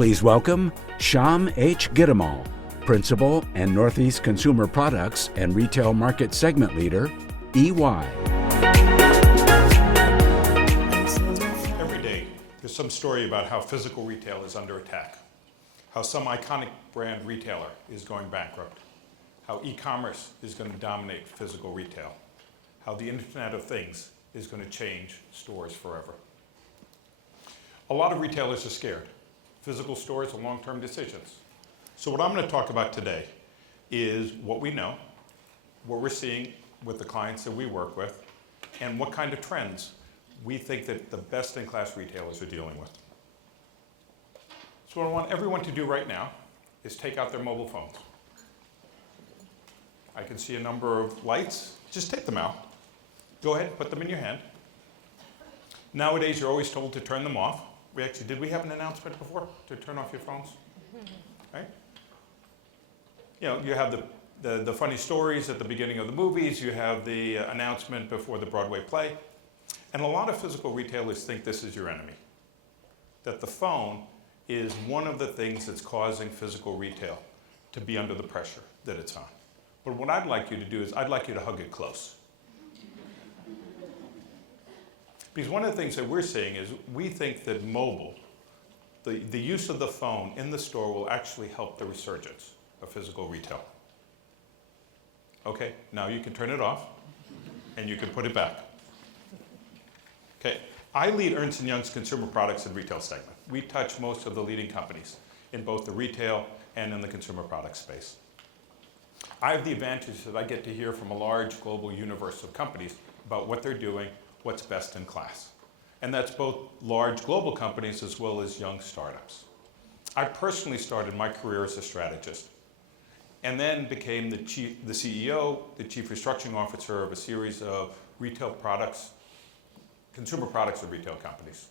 Please welcome Shyam H. Gidumal, Principal and Northeast Consumer Products and Retail Market Segment Leader, EY. Every day, there's some story about how physical retail is under attack, how some iconic brand retailer is going bankrupt, how e-commerce is going to dominate physical retail, how the Internet of Things is going to change stores forever. A lot of retailers are scared. Physical stores are long-term decisions. So what I'm going to talk about today is what we know, what we're seeing with the clients that we work with, and what kind of trends we think that the best-in-class retailers are dealing with. So what I want everyone to do right now is take out their mobile phones. I can see a number of lights. Just take them out. Go ahead, put them in your hand. Nowadays, you're always told to turn them off. Did we have an announcement before to turn off your phones? Right? You know, you have the funny stories at the beginning of the movies. You have the announcement before the Broadway play. And a lot of physical retailers think this is your enemy, that the phone is one of the things that's causing physical retail to be under the pressure that it's on. But what I'd like you to do is I'd like you to hug it close. Because one of the things that we're seeing is we think that mobile, the use of the phone in the store will actually help the resurgence of physical retail. Okay, now you can turn it off and you can put it back. Okay, I lead Ernst & Young's Consumer Products and Retail segment. We touch most of the leading companies in both the retail and in the consumer products space. I have the advantage that I get to hear from a large global universe of companies about what they're doing, what's best in class. And that's both large global companies as well as young startups. I personally started my career as a strategist and then became the CEO, the chief restructuring officer of a series of retail products, consumer products and retail companies.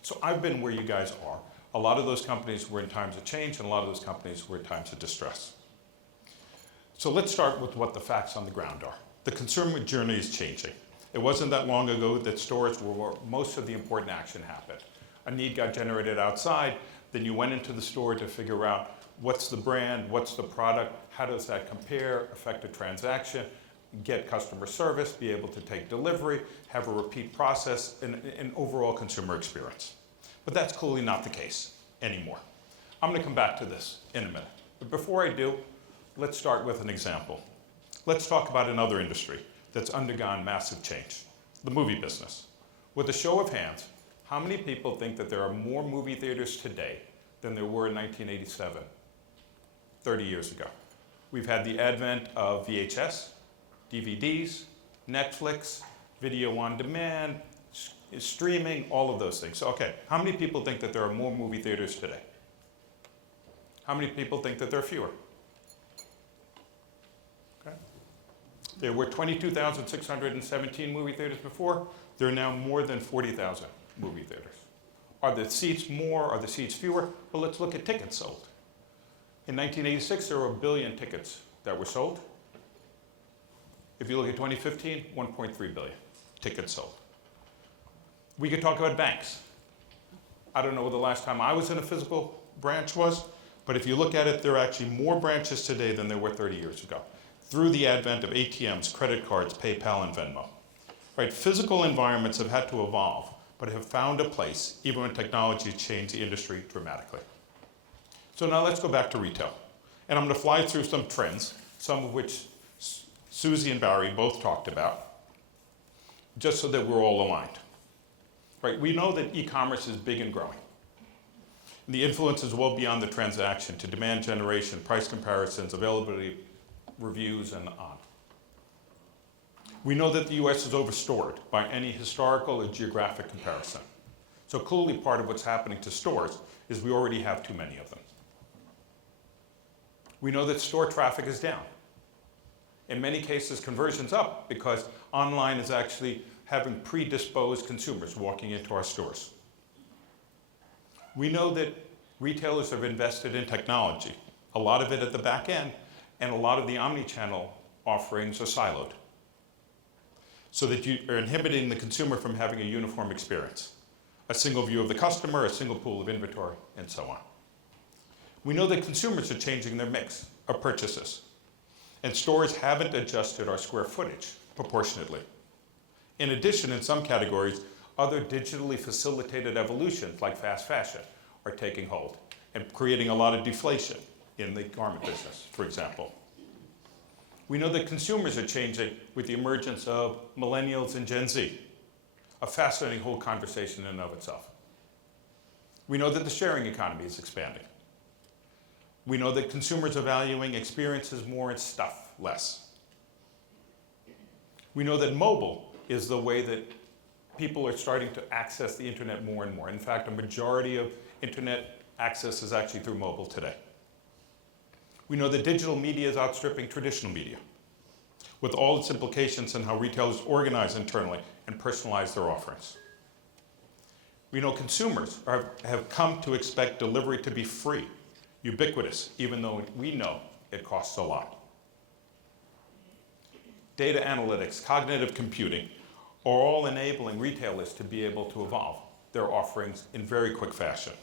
So I've been where you guys are. A lot of those companies were in times of change and a lot of those companies were in times of distress. So let's start with what the facts on the ground are. The consumer journey is changing. It wasn't that long ago that stores were where most of the important action happened. A need got generated outside, then you went into the store to figure out what's the brand, what's the product, how does that compare, affect a transaction, get customer service, be able to take delivery, have a repeat process, and an overall consumer experience. But that's clearly not the case anymore. I'm going to come back to this in a minute. But before I do, let's start with an example. Let's talk about another industry that's undergone massive change, the movie business. With a show of hands, how many people think that there are more movie theaters today than there were in 1987, 30 years ago? We've had the advent of VHS, DVDs, Netflix, video on demand, streaming, all of those things. So, okay, how many people think that there are more movie theaters today? How many people think that there are fewer? Okay. There were 22,617 movie theaters before. There are now more than 40,000 movie theaters. Are the seats more? Are the seats fewer? Well, let's look at tickets sold. In 1986, there were 1 billion tickets that were sold. If you look at 2015, 1.3 billion tickets sold. We could talk about banks. I don't know what the last time I was in a physical branch was, but if you look at it, there are actually more branches today than there were 30 years ago, through the advent of ATMs, credit cards, PayPal, and Venmo. Right? Physical environments have had to evolve, but have found a place, even when technology has changed the industry dramatically. So now let's go back to retail. And I'm going to fly through some trends, some of which Susie and Barry both talked about, just so that we're all aligned. Right? We know that e-commerce is big and growing. And the influence is well beyond the transaction to demand generation, price comparisons, availability reviews, and on. We know that the US is overstored by any historical or geographic comparison. So clearly part of what's happening to stores is we already have too many of them. We know that store traffic is down. In many cases, conversion's up because online is actually having predisposed consumers walking into our stores. We know that retailers have invested in technology, a lot of it at the back end, and a lot of the omni-channel offerings are siloed, so that you are inhibiting the consumer from having a uniform experience, a single view of the customer, a single pool of inventory, and so on. We know that consumers are changing their mix of purchases, and stores haven't adjusted our square footage proportionately. In addition, in some categories, other digitally facilitated evolutions like fast fashion are taking hold and creating a lot of deflation in the garment business, for example. We know that consumers are changing with the emergence of millennials and Gen Z, a fascinating whole conversation in and of itself. We know that the sharing economy is expanding. We know that consumers are valuing experiences more and stuff less. We know that mobile is the way that people are starting to access the internet more and more. In fact, a majority of internet access is actually through mobile today. We know that digital media is outstripping traditional media, with all its implications in how retailers organize internally and personalize their offerings. We know consumers have come to expect delivery to be free, ubiquitous, even though we know it costs a lot. Data analytics, cognitive computing are all enabling retailers to be able to evolve their offerings in very quick fashion.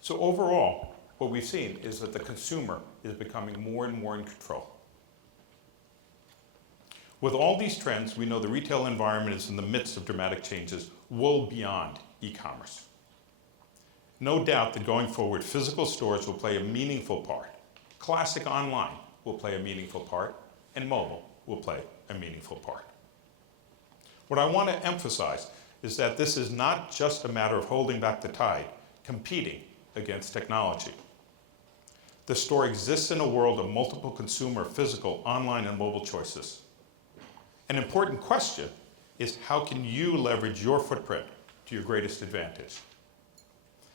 So overall, what we've seen is that the consumer is becoming more and more in control. With all these trends, we know the retail environment is in the midst of dramatic changes well beyond e-commerce. No doubt that going forward, physical stores will play a meaningful part. Classic online will play a meaningful part, and mobile will play a meaningful part. What I want to emphasize is that this is not just a matter of holding back the tide, competing against technology. The store exists in a world of multiple consumer, physical, online, and mobile choices. An important question is, how can you leverage your footprint to your greatest advantage?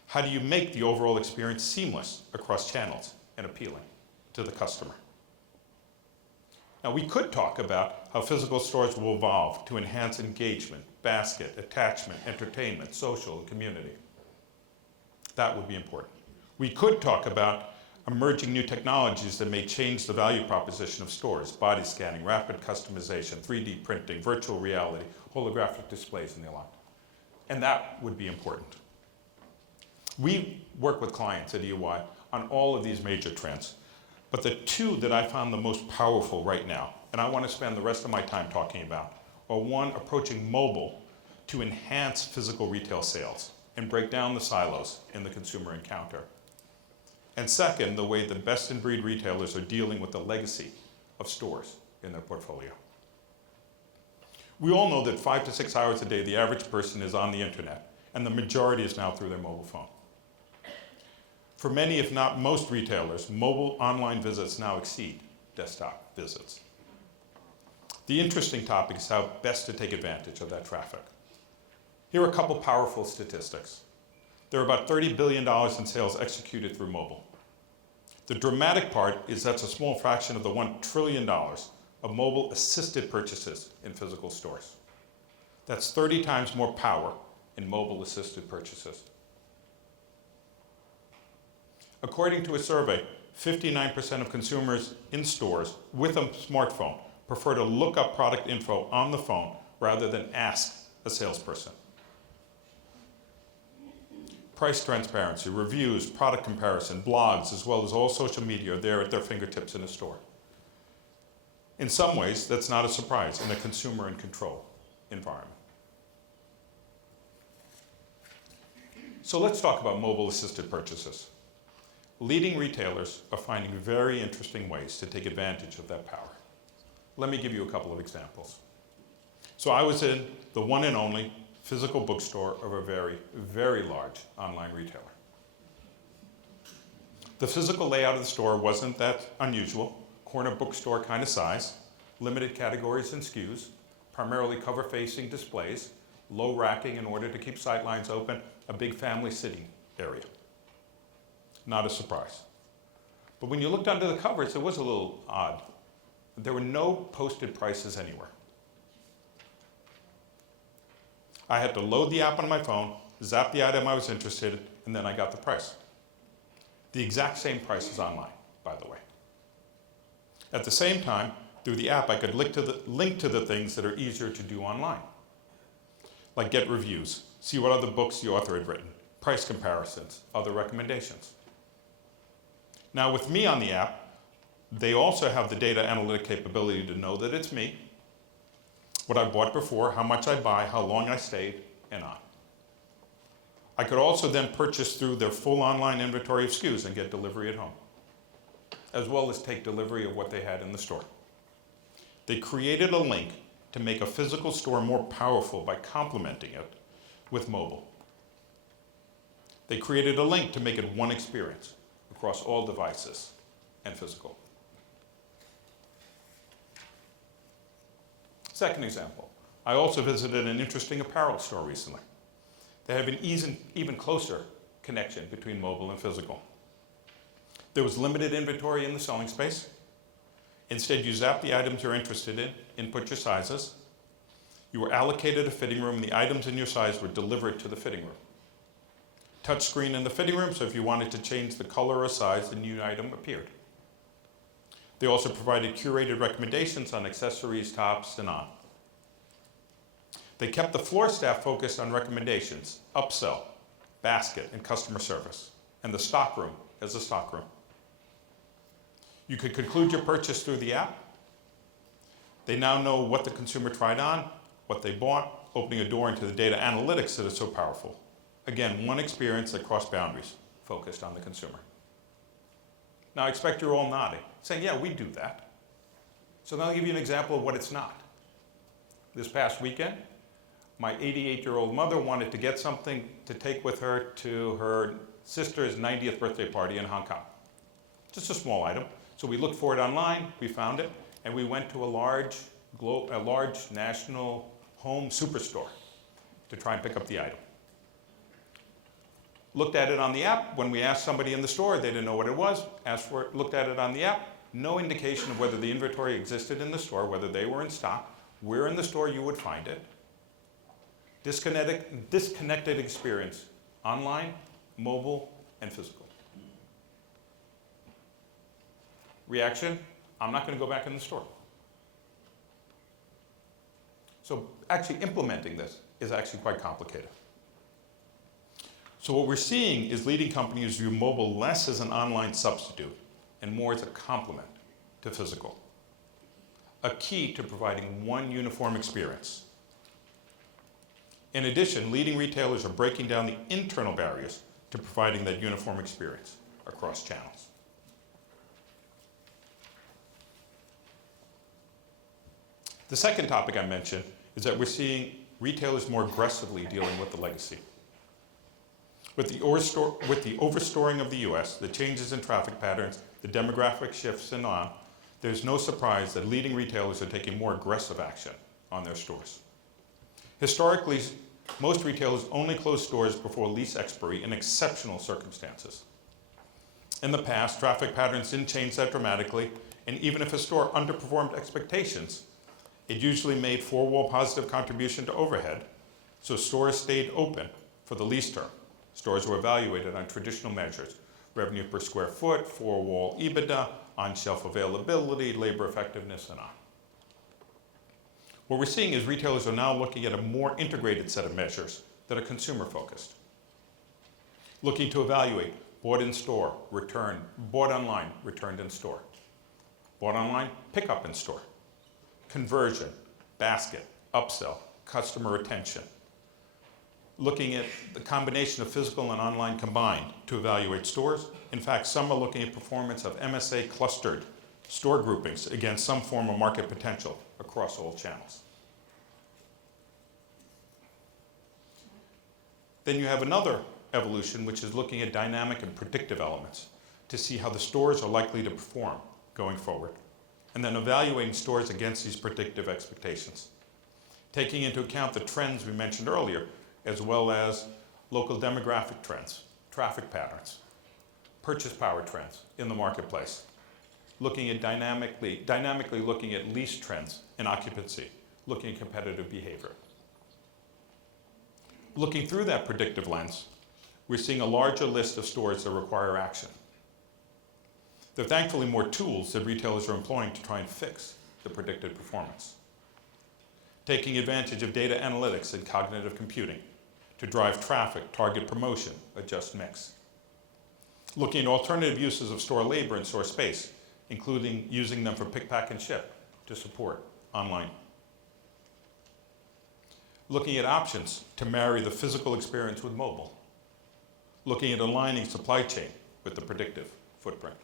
How do you make the overall experience seamless across channels and appealing to the customer? Now, we could talk about how physical stores will evolve to enhance engagement, basket, attachment, entertainment, social, and community. That would be important. We could talk about emerging new technologies that may change the value proposition of stores: body scanning, rapid customization, 3D printing, virtual reality, holographic displays, and the like. And that would be important. We work with clients at EY on all of these major trends, but the two that I found the most powerful right now, and I want to spend the rest of my time talking about, are one, approaching mobile to enhance physical retail sales and break down the silos in the consumer encounter. And second, the way the best-in-breed retailers are dealing with the legacy of stores in their portfolio. We all know that 5 to 6 hours a day, the average person is on the internet, and the majority is now through their mobile phone. For many, if not most retailers, mobile online visits now exceed desktop visits. The interesting topic is how best to take advantage of that traffic. Here are a couple powerful statistics. There are about $30 billion in sales executed through mobile. The dramatic part is that's a small fraction of the $1 trillion of mobile-assisted purchases in physical stores. That's 30 times more power in mobile-assisted purchases. According to a survey, 59% of consumers in stores with a smartphone prefer to look up product info on the phone rather than ask a salesperson. Price transparency, reviews, product comparison, blogs, as well as all social media are there at their fingertips in a store. In some ways, that's not a surprise in a consumer and control environment. So let's talk about mobile-assisted purchases. Leading retailers are finding very interesting ways to take advantage of that power. Let me give you a couple of examples. So I was in the one and only physical bookstore of a very, very large online retailer. The physical layout of the store wasn't that unusual. Corner bookstore kind of size, limited categories and SKUs, primarily cover-facing displays, low racking in order to keep sight lines open, a big family sitting area. Not a surprise. But when you looked under the covers, it was a little odd. There were no posted prices anywhere. I had to load the app on my phone, zap the item I was interested in, and then I got the price. The exact same price as online, by the way. At the same time, through the app, I could link to the things that are easier to do online, like get reviews, see what other books the author had written, price comparisons, other recommendations. Now with me on the app, they also have the data analytic capability to know that it's me, what I bought before, how much I buy, how long I stayed, and on. I could also then purchase through their full online inventory of SKUs and get delivery at home, as well as take delivery of what they had in the store. They created a link to make a physical store more powerful by complementing it with mobile. They created a link to make it one experience across all devices and physical. Second example, I also visited an interesting apparel store recently. They have an even closer connection between mobile and physical. There was limited inventory in the selling space. Instead, you zap the items you're interested in, input your sizes. You were allocated a fitting room, and the items in your size were delivered to the fitting room. Touch screen in the fitting room, so if you wanted to change the color or size, the new item appeared. They also provided curated recommendations on accessories, tops, and on. They kept the floor staff focused on recommendations, upsell, basket, and customer service, and the stock room as a stock room. You could conclude your purchase through the app. They now know what the consumer tried on, what they bought, opening a door into the data analytics that is so powerful. Again, one experience that crossed boundaries, focused on the consumer. Now I expect you're all nodding, saying, yeah, we do that. So now I'll give you an example of what it's not. This past weekend, my 88-year-old mother wanted to get something to take with her to her sister's 90th birthday party in Hong Kong. Just a small item. So we looked for it online, we found it, and we went to a large national home superstore to try and pick up the item. Looked at it on the app. When we asked somebody in the store, they didn't know what it was. Asked for it, looked at it on the app. No indication of whether the inventory existed in the store, whether they were in stock, where in the store you would find it. Disconnected experience, online, mobile, and physical. Reaction, I'm not going to go back in the store. So actually implementing this is actually quite complicated. So what we're seeing is leading companies view mobile less as an online substitute and more as a complement to physical. A key to providing one uniform experience. In addition, leading retailers are breaking down the internal barriers to providing that uniform experience across channels. The second topic I mentioned is that we're seeing retailers more aggressively dealing with the legacy. With the overstoring of the US, the changes in traffic patterns, the demographic shifts and on, there's no surprise that leading retailers are taking more aggressive action on their stores. Historically, most retailers only close stores before lease expiry in exceptional circumstances. In the past, traffic patterns didn't change that dramatically, and even if a store underperformed expectations, it usually made four-wall positive contribution to overhead, so stores stayed open for the lease term. Stores were evaluated on traditional measures: revenue per square foot, four-wall EBITDA, on-shelf availability, labor effectiveness, and on. What we're seeing is retailers are now looking at a more integrated set of measures that are consumer-focused. Looking to evaluate bought in store, returned, bought online, returned in store. Bought online, pickup in store. Conversion, basket, upsell, customer retention. Looking at the combination of physical and online combined to evaluate stores. In fact, some are looking at performance of MSA clustered store groupings against some form of market potential across all channels. Then you have another evolution, which is looking at dynamic and predictive elements to see how the stores are likely to perform going forward, and then evaluating stores against these predictive expectations, taking into account the trends we mentioned earlier, as well as local demographic trends, traffic patterns, purchase power trends in the marketplace, looking at dynamically looking at lease trends and occupancy, looking at competitive behavior. Looking through that predictive lens, we're seeing a larger list of stores that require action. There are thankfully more tools that retailers are employing to try and fix the predicted performance. Taking advantage of data analytics and cognitive computing to drive traffic, target promotion, adjust mix. Looking at alternative uses of store labor and store space, including using them for pick, pack, and ship to support online. Looking at options to marry the physical experience with mobile. Looking at aligning supply chain with the predictive footprint.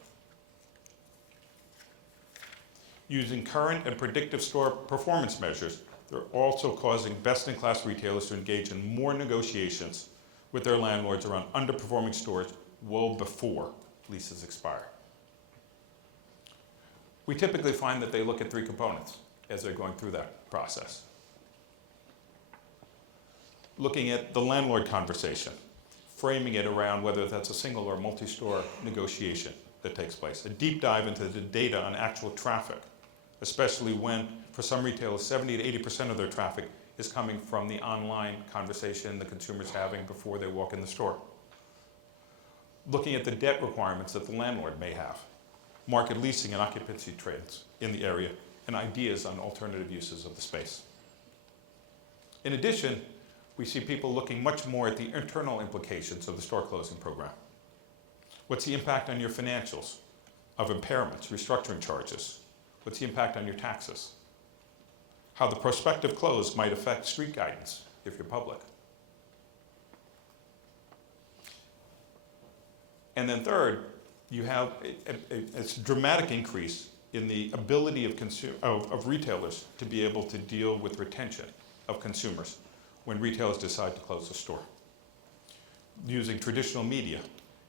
Using current and predictive store performance measures, they're also causing best-in-class retailers to engage in more negotiations with their landlords around underperforming stores well before leases expire. We typically find that they look at 3 components as they're going through that process. Looking at the landlord conversation, framing it around whether that's a single or multi-store negotiation that takes place. A deep dive into the data on actual traffic, especially when, for some retailers, 70 to 80% of their traffic is coming from the online conversation the consumer's having before they walk in the store. Looking at the debt requirements that the landlord may have, market leasing and occupancy trends in the area, and ideas on alternative uses of the space. In addition, we see people looking much more at the internal implications of the store closing program. What's the impact on your financials of impairments, restructuring charges? What's the impact on your taxes? How the prospective close might affect street guidance if you're public. And then third, you have a dramatic increase in the ability of retailers to be able to deal with retention of consumers when retailers decide to close the store. Using traditional media,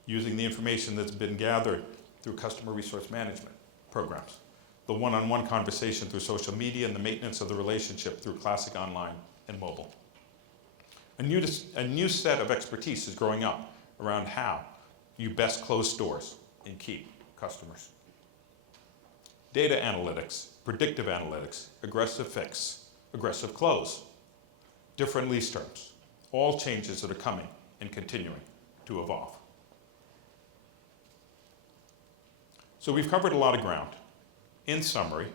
using the information that's been gathered through customer resource management programs, the one-on-one conversation through social media, and the maintenance of the relationship through classic online and mobile. A new set of expertise is growing up around how you best close stores and keep customers. Data analytics, predictive analytics, aggressive fix, aggressive close, different lease terms, all changes that are coming and continuing to evolve. So we've covered a lot of ground. In summary,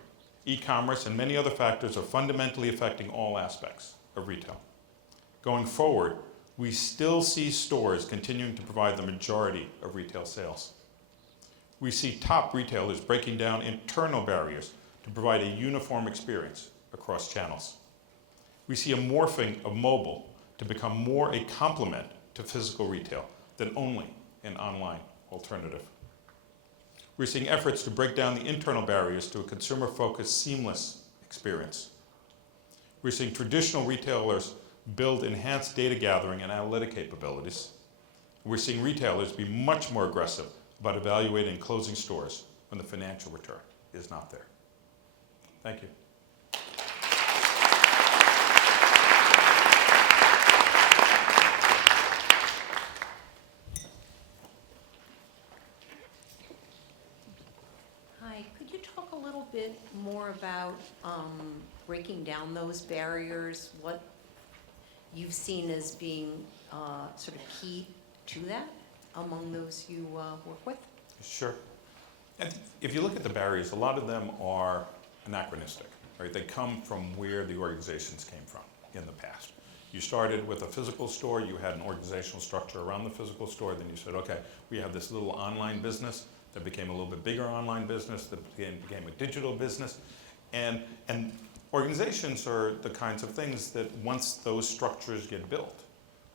e-commerce and many other factors are fundamentally affecting all aspects of retail. Going forward, we still see stores continuing to provide the majority of retail sales. We see top retailers breaking down internal barriers to provide a uniform experience across channels. We see a morphing of mobile to become more a complement to physical retail than only an online alternative. We're seeing efforts to break down the internal barriers to a consumer-focused, seamless experience. We're seeing traditional retailers build enhanced data gathering and analytic capabilities. We're seeing retailers be much more aggressive about evaluating and closing stores when the financial return is not there. Thank you. Hi, could you talk a little bit more about breaking down those barriers, what you've seen as being sort of key to that among those you work with? Sure. And if you look at the barriers, a lot of them are anachronistic, right? They come from where the organizations came from in the past. You started with a physical store, you had an organizational structure around the physical store, then you said, okay, we have this little online business that became a little bit bigger online business, that became a digital business. And organizations are the kinds of things that once those structures get built,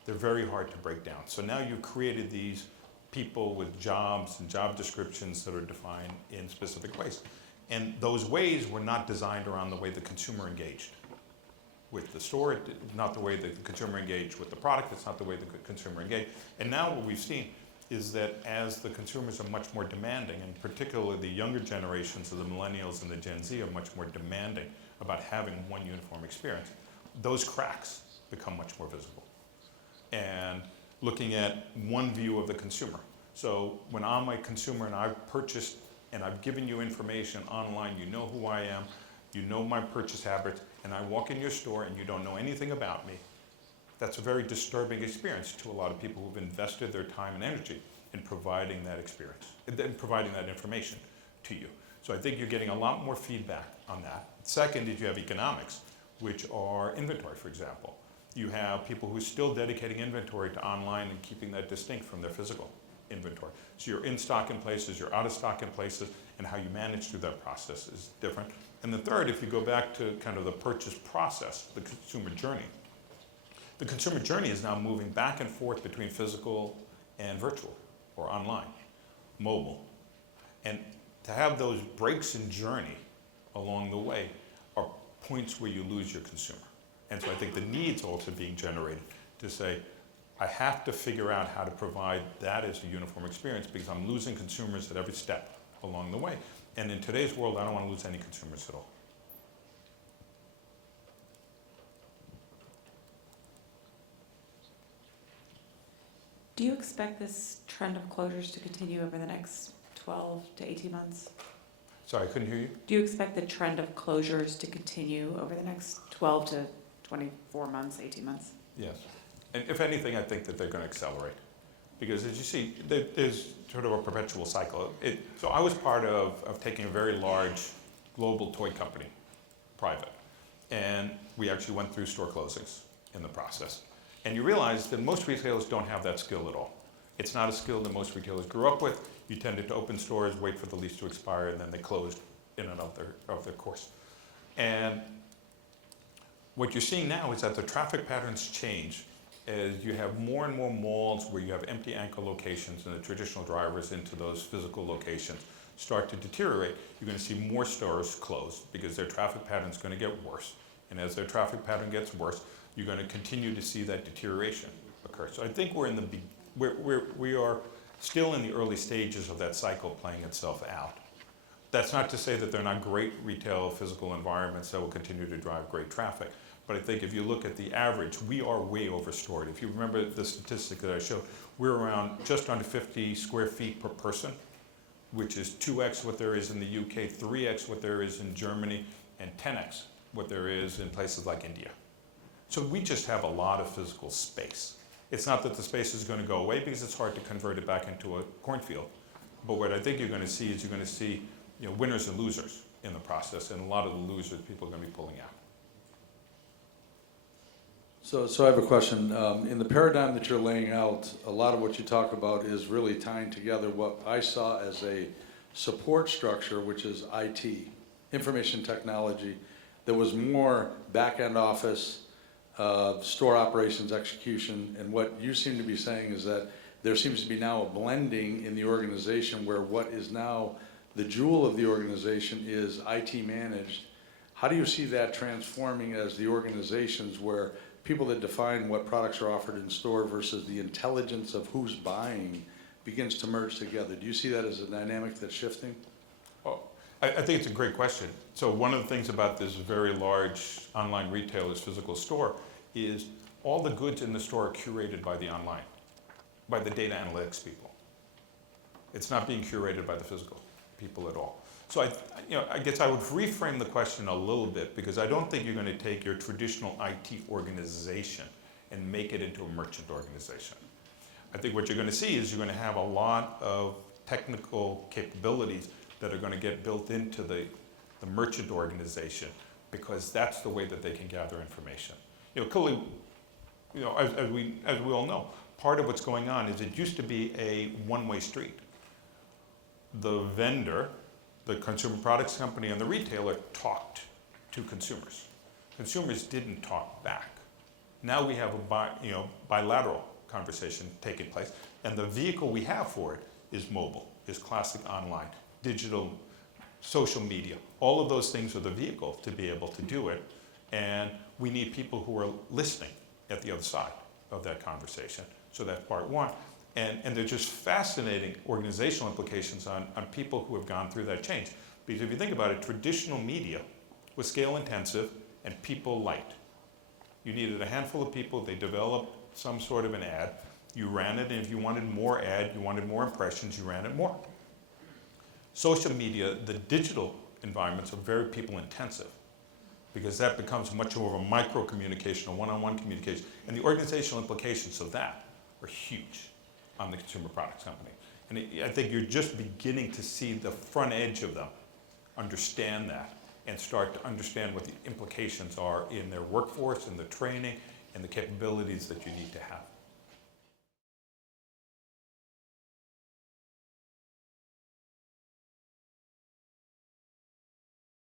they're very hard to break down. So now you've created these people with jobs and job descriptions that are defined in specific ways. And those ways were not designed around the way the consumer engaged with the store, not the way the consumer engaged with the product, it's not the way the consumer engaged. And now what we've seen is that as the consumers are much more demanding, and particularly the younger generations of the millennials and the Gen Z are much more demanding about having one uniform experience, those cracks become much more visible. And looking at one view of the consumer. So when I'm a consumer and I've purchased and I've given you information online, you know who I am, you know my purchase habits, and I walk in your store and you don't know anything about me, that's a very disturbing experience to a lot of people who've invested their time and energy in providing that experience, in providing that information to you. So I think you're getting a lot more feedback on that. Second is you have economics, which are inventory, for example. You have people who are still dedicating inventory to online and keeping that distinct from their physical inventory. So you're in stock in places, you're out of stock in places, and how you manage through that process is different. And the third, if you go back to kind of the purchase process, the consumer journey is now moving back and forth between physical and virtual, or online, mobile. And to have those breaks in journey along the way are points where you lose your consumer. And so I think the need's also being generated to say, I have to figure out how to provide that as a uniform experience because I'm losing consumers at every step along the way. And in today's world, I don't want to lose any consumers at all. Do you expect this trend of closures to continue over the next 12 to 18 months? Sorry, I couldn't hear you. Do you expect the trend of closures to continue over the next 12 to 24 months, 18 months? Yes. And if anything, I think that they're going to accelerate. Because as you see, there's sort of a perpetual cycle. So I was part of taking a very large global toy company private. And we actually went through store closings in the process. And you realize that most retailers don't have that skill at all. It's not a skill that most retailers grew up with. You tended to open stores, wait for the lease to expire, and then they closed in and of their course. And what you're seeing now is that the traffic patterns change as you have more and more malls where you have empty anchor locations and the traditional drivers into those physical locations start to deteriorate. You're going to see more stores closed because their traffic pattern is going to get worse. And as their traffic pattern gets worse, you're going to continue to see that deterioration occur. So I think we are still in the early stages of that cycle playing itself out. That's not to say that they're not great retail physical environments that will continue to drive great traffic. But I think if you look at the average, we are way overstored. If you remember the statistic that I showed, we're around just under 50 square feet per person, which is 2x what there is in the UK, 3x what there is in Germany, and 10x what there is in places like India. So we just have a lot of physical space. It's not that the space is going to go away because it's hard to convert it back into a cornfield. But what I think you're going to see is you're going to see winners and losers in the process, and a lot of the losers people are going to be pulling out. So I have a question. In the paradigm that you're laying out, a lot of what you talk about is really tying together what I saw as a support structure, which is IT, information technology, that was more back-end office, store operations execution, and what you seem to be saying is that there seems to be now a blending in the organization where what is now the jewel of the organization is IT managed. How do you see that transforming as the organizations where people that define what products are offered in store versus the intelligence of who's buying begins to merge together? Do you see that as a dynamic that's shifting? Well, I think it's a great question. So one of the things about this very large online retailer's physical store is all the goods in the store are curated by the online, by the data analytics people. It's not being curated by the physical people at all. So I guess I would reframe the question a little bit because I don't think you're going to take your traditional IT organization and make it into a merchant organization. I think what you're going to see is you're going to have a lot of technical capabilities that are going to get built into the merchant organization because that's the way that they can gather information. Clearly, as we all know, part of what's going on is it used to be a one-way street. The vendor, the consumer products company, and the retailer talked to consumers. Consumers didn't talk back. Now we have a bilateral conversation taking place, and the vehicle we have for it is mobile, is classic online, digital, social media. All of those things are the vehicle to be able to do it, and we need people who are listening at the other side of that conversation. So that's part one. And they're just fascinating organizational implications on people who have gone through that change. Because if you think about it, traditional media was scale intensive and people light. You needed a handful of people, they developed some sort of an ad, you ran it, and if you wanted more ad, you wanted more impressions, you ran it more. Social media, the digital environments are very people intensive because that becomes much more of a micro communication, a one-on-one communication, and the organizational implications of that are huge on the consumer products company. And I think you're just beginning to see the front edge of them understand that and start to understand what the implications are in their workforce and the training and the capabilities that you need to have.